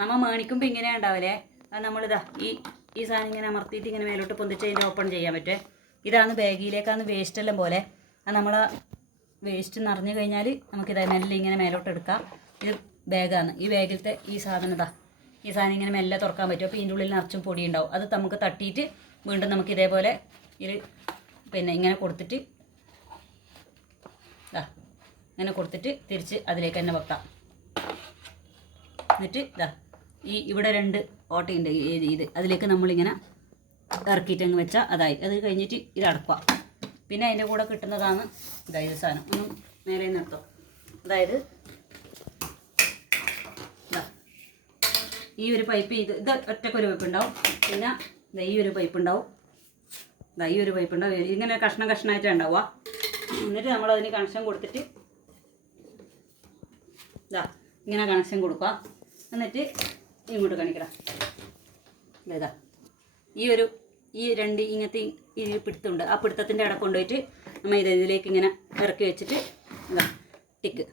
നമ്മൾ മേണിക്കുമ്പോൾ ഇങ്ങനെ ഉണ്ടാവില്ലേ, അത് നമ്മളിതാ ഈ സാധനം ഇങ്ങനെ അമർത്തിയിട്ട് ഇങ്ങനെ മേലോട്ട് പൊന്തിച്ച് അതിൻ്റെ ഓപ്പൺ ചെയ്യാൻ പറ്റുമേ. ഇതാണ് ബാഗിലേക്കാണ് വേസ്റ്റെല്ലാം പോലെ. അത് നമ്മൾ വേസ്റ്റ് നിറഞ്ഞു കഴിഞ്ഞാൽ നമുക്കിത് മെല്ലെ ഇങ്ങനെ മേലോട്ട് എടുക്കാം. ഇത് ബാഗാണ്. ഈ ബാഗിലത്തെ ഈ സാധനം ഈ സാധനം ഇങ്ങനെ മെല്ലെ തുറക്കാൻ പറ്റും. അപ്പോൾ ഇതിൻ്റെ ഉള്ളിൽ നിറച്ചും പൊടി ഉണ്ടാവും. അത് നമുക്ക് തട്ടിയിട്ട് വീണ്ടും നമുക്ക് ഇതേപോലെ പിന്നെ ഇങ്ങനെ കൊടുത്തിട്ട് ഇങ്ങനെ കൊടുത്തിട്ട് തിരിച്ച് അതിലേക്ക് തന്നെ വെക്കാം. എന്നിട്ട് ഇവിടെ 2 ഓട്ടയുണ്ട് ഇത് അതിലേക്ക് നമ്മളിങ്ങനെ ഇറക്കിയിട്ടങ്ങ് വെച്ചാൽ അതായി. അത് കഴിഞ്ഞിട്ട് ഇത് അടക്കുക. പിന്നെ അതിൻ്റെ കൂടെ കിട്ടുന്നതാണ് ഇത് സാധനം. ഒന്ന് നേരെ നിർത്തും. അതായത് ഈ ഒരു പൈപ്പ് ഇത് ഒറ്റക്കൊരു പൈപ്പ് ഉണ്ടാവും. പിന്നെ ഈ ഒരു പൈപ്പ് ഉണ്ടാവും. ഈ ഒരു പൈപ്പ് ഉണ്ടാവും. ഇങ്ങനെ കഷ്ണമായിട്ട് ഉണ്ടാവുക. എന്നിട്ട് നമ്മളതിന് കണക്ഷൻ കൊടുത്തിട്ട് ഇങ്ങനെ കണക്ഷൻ കൊടുക്കുക. എന്നിട്ട് ഇങ്ങോട്ട് കാണിക്കണം. ഈ 2 ഇങ്ങനത്തെ ഈ പിടുത്തമുണ്ട്. ആ പിടുത്തത്തിൻ്റെ അവിടെ കൊണ്ടുപോയിട്ട് നമ്മൾ ഇതിലേക്ക് ഇങ്ങനെ ഇറക്കി വെച്ചിട്ട് ടിക്ക്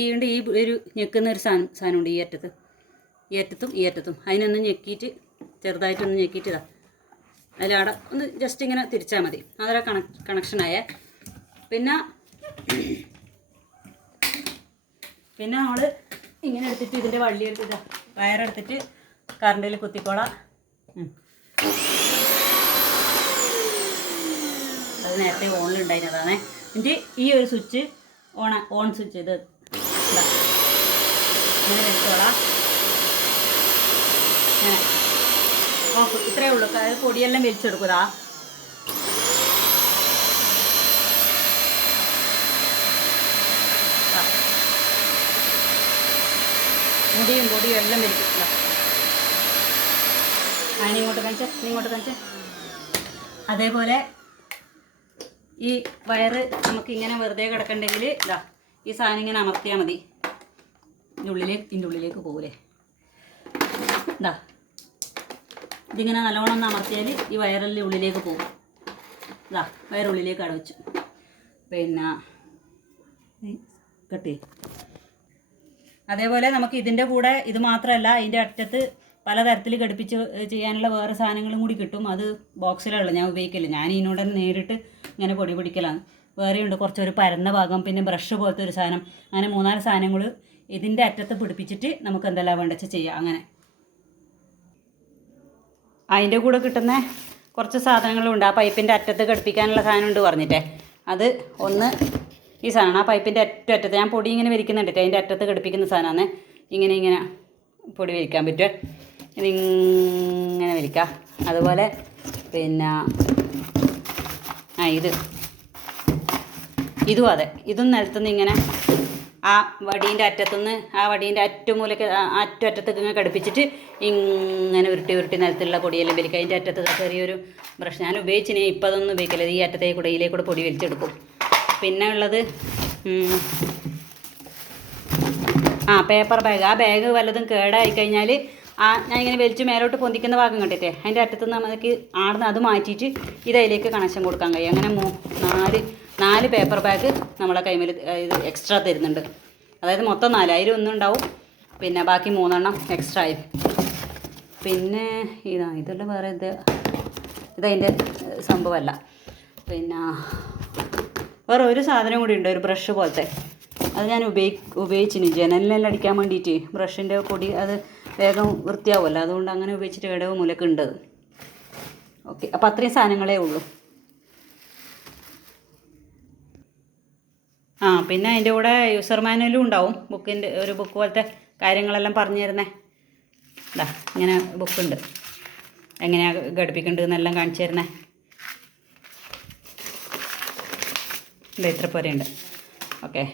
ഈ ഒരു ഞെക്കുന്ന ഒരു സാധനമുണ്ട് ഈ അറ്റത്തും അതിനൊന്ന് ഞെക്കിയിട്ട് ചെറുതായിട്ടൊന്ന് ഞെക്കിയിട്ട് അതിലവിടെ ഒന്ന് ജസ്റ്റ് ഇങ്ങനെ തിരിച്ചാൽ മതി. അതൊരു കണക്ഷനായേ. പിന്നെ നമ്മൾ ഇങ്ങനെ എടുത്തിട്ട് ഇതിൻ്റെ വള്ളി എടുത്തിട്ട് വയറെടുത്തിട്ട് കറണ്ടിൽ കുത്തിക്കോളാം. അത് നേരത്തെ ഓണിലുണ്ടായിരുന്നതാണേ. എന്നിട്ട് ഈ ഒരു സ്വിച്ച് ഓൺ സ്വിച്ച് ഇത് ഇങ്ങനെ വെച്ചോളാം. ഓഫ്. ഇത്രയേ ഉള്ളൂ. അത് പൊടിയെല്ലാം വലിച്ചെടുക്കുക. മുടിയും പൊടിയും എല്ലാം വലിക്കില്ല. അതിനിങ്ങോട്ട് കാണിച്ചേ. അതേപോലെ ഈ വയറ് നമുക്കിങ്ങനെ വെറുതെ കിടക്കണ്ടെങ്കിൽ ഈ സാധനം ഇങ്ങനെ അമർത്തിയാൽ മതി. ഇതിൻ്റെ ഉള്ളിലേക്ക് പോകൂലേ. ഇതിങ്ങനെ നല്ലോണം ഒന്ന് അമർത്തിയാൽ ഈ വയറെല്ലാം ഉള്ളിലേക്ക് പോകും. വയറുള്ളിലേക്ക് അടവച്ചു. പിന്നെ കെട്ടി. അതേപോലെ നമുക്ക് ഇതിൻ്റെ കൂടെ ഇത് മാത്രമല്ല, ഇതിൻ്റെ അറ്റത്ത് പലതരത്തിൽ ഘടിപ്പിച്ച് ചെയ്യാനുള്ള വേറെ സാധനങ്ങളും കൂടി കിട്ടും. അത് ബോക്സിലുള്ള ഞാൻ ഉപയോഗിക്കില്ല. ഞാൻ ഇതിനോട് തന്നെ നേരിട്ട് ഇങ്ങനെ പൊടി പിടിക്കലാണ്. വേറെയുണ്ട് കുറച്ചൊരു പരന്ന ഭാഗം, പിന്നെ ബ്രഷ് പോലത്തെ ഒരു സാധനം. അങ്ങനെ 3-4 സാധനങ്ങൾ ഇതിൻ്റെ അറ്റത്ത് പിടിപ്പിച്ചിട്ട് നമുക്ക് എന്തെല്ലാം വേണ്ടത് ചെയ്യാം. അങ്ങനെ അതിൻ്റെ കൂടെ കിട്ടുന്ന കുറച്ച് സാധനങ്ങളുണ്ട്. ആ പൈപ്പിൻ്റെ അറ്റത്ത് ഘടിപ്പിക്കാനുള്ള സാധനമുണ്ട് പറഞ്ഞിട്ടേ. അത് ഒന്ന് ഈ സാധനമാണ്. ആ പൈപ്പിൻ്റെ അറ്റത്ത് ഞാൻ പൊടി ഇങ്ങനെ വലിക്കുന്നുണ്ട്. അതിൻ്റെ അറ്റത്ത് ഘടിപ്പിക്കുന്ന സാധനമാണ്. ഇങ്ങനെ പൊടി വലിക്കാൻ പറ്റുമേ. ഇതിങ്ങനെ വലിക്കാം. അതുപോലെ പിന്നെ ഇതും അതെ. ഇതും നിലത്തുനിന്ന് ഇങ്ങനെ ആ വടീൻ്റെ അറ്റത്തുനിന്ന് ആ വടീൻ്റെ അറ്റമൂലക്ക് അറ്റത്തേക്ക് ഇങ്ങനെ ഘടിപ്പിച്ചിട്ട് ഇങ്ങനെ ഉരുട്ടി നിലത്തുള്ള പൊടിയെല്ലാം വലിക്കുക. അതിൻ്റെ അറ്റത്ത് ചെറിയൊരു ബ്രഷ് ഞാൻ ഉപയോഗിച്ചിന്. ഇപ്പം അതൊന്നും ഉപയോഗിക്കില്ല. ഈ അറ്റത്തേക്കൂടെ ഇതിലേക്കൂടെ പൊടി വലിച്ചെടുക്കും. പിന്നെ ഉള്ളത് പേപ്പർ ബാഗ്. ആ ബാഗ് വല്ലതും കേടായി കഴിഞ്ഞാൽ ഞാൻ ഇങ്ങനെ വലിച്ച് മേലോട്ട് പൊന്തിക്കുന്ന ഭാഗം കണ്ടിട്ടേ അതിൻ്റെ അറ്റത്തുനിന്ന് നമുക്ക് ആടുന്ന് അത് മാറ്റിയിട്ട് ഇതിലേക്ക് കണക്ഷൻ കൊടുക്കാൻ കഴിയും. അങ്ങനെ 4 പേപ്പർ ബാഗ് നമ്മളെ കൈമേൽ ഇത് എക്സ്ട്രാ തരുന്നുണ്ട്. അതായത് മൊത്തം 4. അതിലൊന്നും ഉണ്ടാവും. പിന്നെ ബാക്കി 3 എക്സ്ട്രാ ആയി. പിന്നെ ഇതെല്ലാം വേറെ ഇതതിൻ്റെ സംഭവമല്ല. പിന്നെ വേറെ ഒരു സാധനം കൂടി ഉണ്ട്, ഒരു ബ്രഷ് പോലത്തെ. അത് ഞാൻ ഉപയോഗിച്ചിന് ജനലിനെല്ലാം അടിക്കാൻ വേണ്ടിയിട്ട്. ബ്രഷിൻ്റെ പൊടി അത് വേഗം വൃത്തിയാവുമല്ലോ, അതുകൊണ്ട് അങ്ങനെ ഉപയോഗിച്ചിട്ട് ഇടവ് മൂലക്കുണ്ട്. ഓക്കെ, അപ്പോൾ അത്രയും സാധനങ്ങളേ ഉള്ളൂ. പിന്നെ അതിൻ്റെ കൂടെ യൂസർ മാനുവലും ഉണ്ടാവും. ബുക്കിൻ്റെ ഒരു ബുക്ക് പോലത്തെ കാര്യങ്ങളെല്ലാം പറഞ്ഞു തരുന്നേ. ഇങ്ങനെ ബുക്കുണ്ട്, എങ്ങനെയാണ് ഘടിപ്പിക്കേണ്ടതെന്നെല്ലാം കാണിച്ചു തരുന്നേ. ഇത്ര പോരെയുണ്ട്. ഓക്കെ.